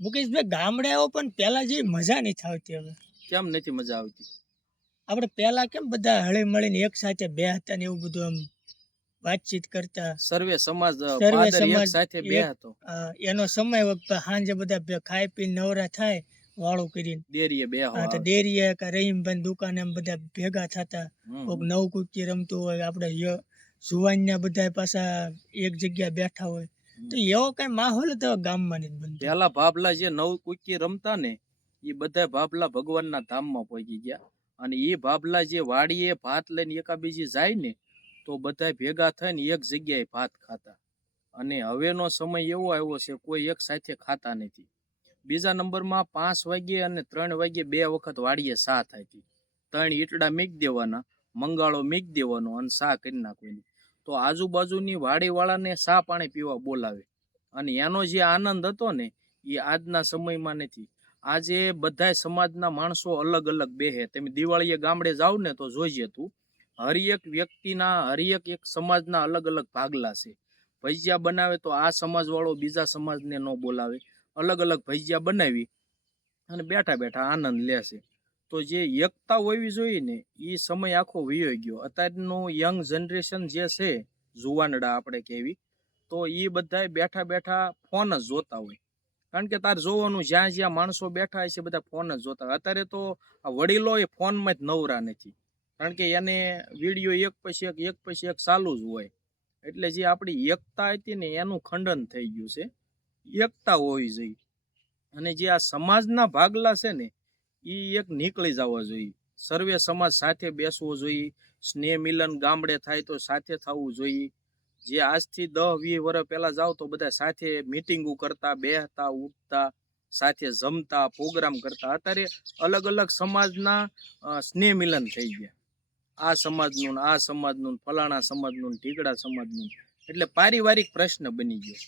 મુકેશભાઈ ગામડે આવો પણ પેલા જેવી મજા નથી આવતી હવે. કેમ નથી મજા આવતી? આપણે પેલા કેમ બધા હળી મળીને એક સાથે બેહતા ને એવું બધું આમ વાતચીત કરતા. સર્વે સમાજ સર્વે પાદર એક સમાજ સાથે બે હતો. એનો સમય વખત સાંજે બધા ખાઈ પીને નવરા થાય વાળું કરીને ડેરીએ બે તો ડેરીએ કે રહીમભાઈ દુકાને એમ બધા ભેગા થતા. કોઈક નવ કુકી રમતું હોય, આપણે જુવાનના બધા પાછા એક જગ્યા બેઠા હોય, તો એવો કઈ માહોલ હતો ગામમાં નથી બનતો. પેલા ભાભલા જે નવ કુકી રમતા ને એ બધા ભાભલા ભગવાનના ધામમાં પહોંચી ગયા. અને એ ભાભલા જે વાડીએ ભાત લઈને એકાબીજી જાય ને તો બધા ભેગા થઈને એક જગ્યાએ ભાત ખાતા. અને હવેનો સમય એવો આવ્યો છે કોઈ એક સાથે ખાતા નથી. બીજા નંબરમાં 5 વાગ્યે અને 3 વાગ્યે બે વખત વાડીએ સા થાય હતી. 3 ઈટડા મીક દેવાના, મંગાળો મીક દેવાનો અને સા કરી નાખવાની. તો આજુબાજુની વાડીવાળાને સા પાણી પીવા બોલાવે. અને એનો જે આનંદ હતો ને એ આજના સમયમાં નથી. આજે બધા સમાજના માણસો અલગ અલગ બેહે. તમે દિવાળીએ ગામડે જાવ ને તો જોઈજે તું, હરેક વ્યક્તિના હરેક એક સમાજના અલગ અલગ ભાગલા છે. ભજીયા બનાવે તો આ સમાજ વાળો બીજા સમાજને ન બોલાવે, અલગ અલગ ભજીયા બનાવી અને બેઠા બેઠા આનંદ લેશે. તો જે એકતા હોવી જોઈએ ને એ સમય આખો વયો ગયો. અત્યારનું યંગ જનરેશન જે છે, જુવાનડા આપણે કહેવી, તો એ બધા બેઠા બેઠા ફોન જ જોતા હોય. કારણ કે તાર જોવાનું જ્યાં જ્યાં માણસો બેઠા છે બધા ફોન જ જોતા હોય. અત્યારે તો વડીલો એ ફોનમાં જ નવરા નથી, કારણ કે એને વિડીયો એક પછી એક ચાલુ જ હોય. એટલે જે આપણી એકતા હતી ને એનું ખંડન થઈ ગયું છે. એકતા હોવી જોઈએ. અને જે આ સમાજના ભાગલા છે ને એ એક નીકળી જવા જોઈએ. સર્વે સમાજ સાથે બેસવો જોઈએ. સ્નેહ મિલન ગામડે થાય તો સાથે થવું જોઈએ. જે આજથી 10-20 વર્ષ પહેલા જાવ તો બધા સાથે મીટિંગો કરતા, બેહતા, ઉઠતા, સાથે જમતા, પ્રોગ્રામ કરતા. અત્યારે અલગ અલગ સમાજના સ્નેહ મિલન થઈ ગયા. આ સમાજનું, આ સમાજનું, ફલાણા સમાજનું, ઢીકડા સમાજનું. એટલે પારિવારિક પ્રશ્ન બની ગયો.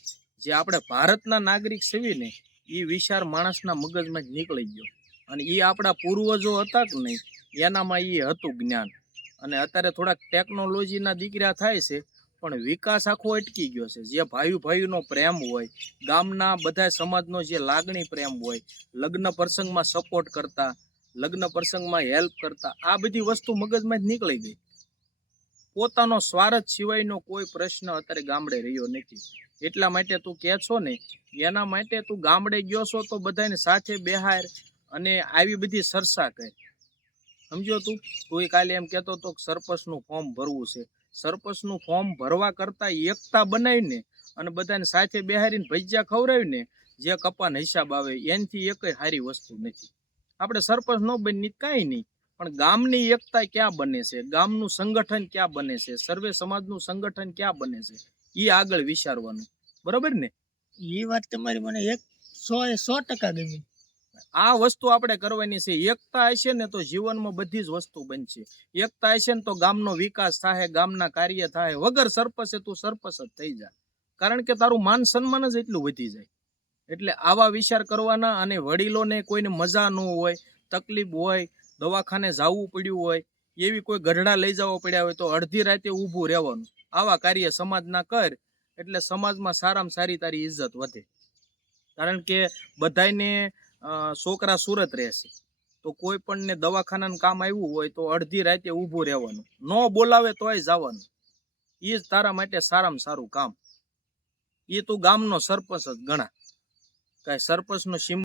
જે આપણે ભારતના નાગરિક છીએ ને એ વિચાર માણસના મગજમાં જ નીકળી ગયો. અને એ આપણા પૂર્વજો હતા કે નહીં એનામાં એ હતું જ્ઞાન. અને અત્યારે થોડાક ટેકનોલોજીના દીકરા થાય છે પણ વિકાસ આખો અટકી ગયો છે. જે ભાઈનો પ્રેમ હોય, ગામના બધા સમાજનો જે લાગણી પ્રેમ હોય, લગ્ન પ્રસંગમાં સપોર્ટ કરતા, લગ્ન પ્રસંગમાં હેલ્પ કરતા, આ બધી વસ્તુ મગજમાં જ નીકળી ગઈ. પોતાનો સ્વાર્થ સિવાયનો કોઈ પ્રશ્ન અત્યારે ગામડે રહ્યો નથી. એટલા માટે તું કહે છો ને એના માટે તું ગામડે ગયો છો તો બધાને સાથે બેહાર અને આવી બધી ચર્ચા કર. સમજો તું કાલે એમ કહેતો હતો કે સરપંચનું ફોર્મ ભરવું છે. સરપંચનું ફોર્મ ભરવા કરતા એકતા બનાવીને અને બધાને સાથે બેહારીને ભજીયા ખવડાવીને જે કપાનો હિસાબ આવે એનાથી એક સારી વસ્તુ નથી. આપણે સરપંચ ન બની કાંઈ નહીં, પણ ગામની એકતા ક્યાં બને છે, ગામનું સંગઠન ક્યાં બને છે, સર્વે સમાજનું સંગઠન ક્યાં બને છે, એ આગળ વિચારવાનું. બરોબર ને? એ વાત તમારી મને 100% ગમી. આ વસ્તુ આપણે કરવાની છે. એકતા હશે ને તો જીવનમાં બધી જ વસ્તુ બનશે. એકતા હશે ને તો ગામનો વિકાસ થાય, ગામના કાર્ય થાય. વગર સરપંચે તું સરપંચ જ થઈ જાય, કારણ કે તારું માન સન્માન જ એટલું વધી જાય. એટલે આવા વિચાર કરવાના. અને વડીલોને કોઈને મજા ન હોય, તકલીફ હોય, દવાખાને જવું પડ્યું હોય, એવી કોઈ ગઢડા લઈ જવા પડ્યા હોય તો અડધી રાતે ઊભું રહેવાનું. આવા કાર્ય સમાજના કર એટલે સમાજમાં સારામાં સારી તારી ઇજ્જત વધે. કારણ કે બધાને છોકરા સુરત રહેશે તો કોઈ પણને દવાખાનાનું કામ આવ્યું હોય તો અડધી રાતે ઊભું રહેવાનું, ન બોલાવે તોય જવાનું. એ જ તારા માટે સારામાં સારું કામ. એ તું ગામનો સરપંચ જ ગણા. કાંઈ સરપંચનો સિમ્બોલ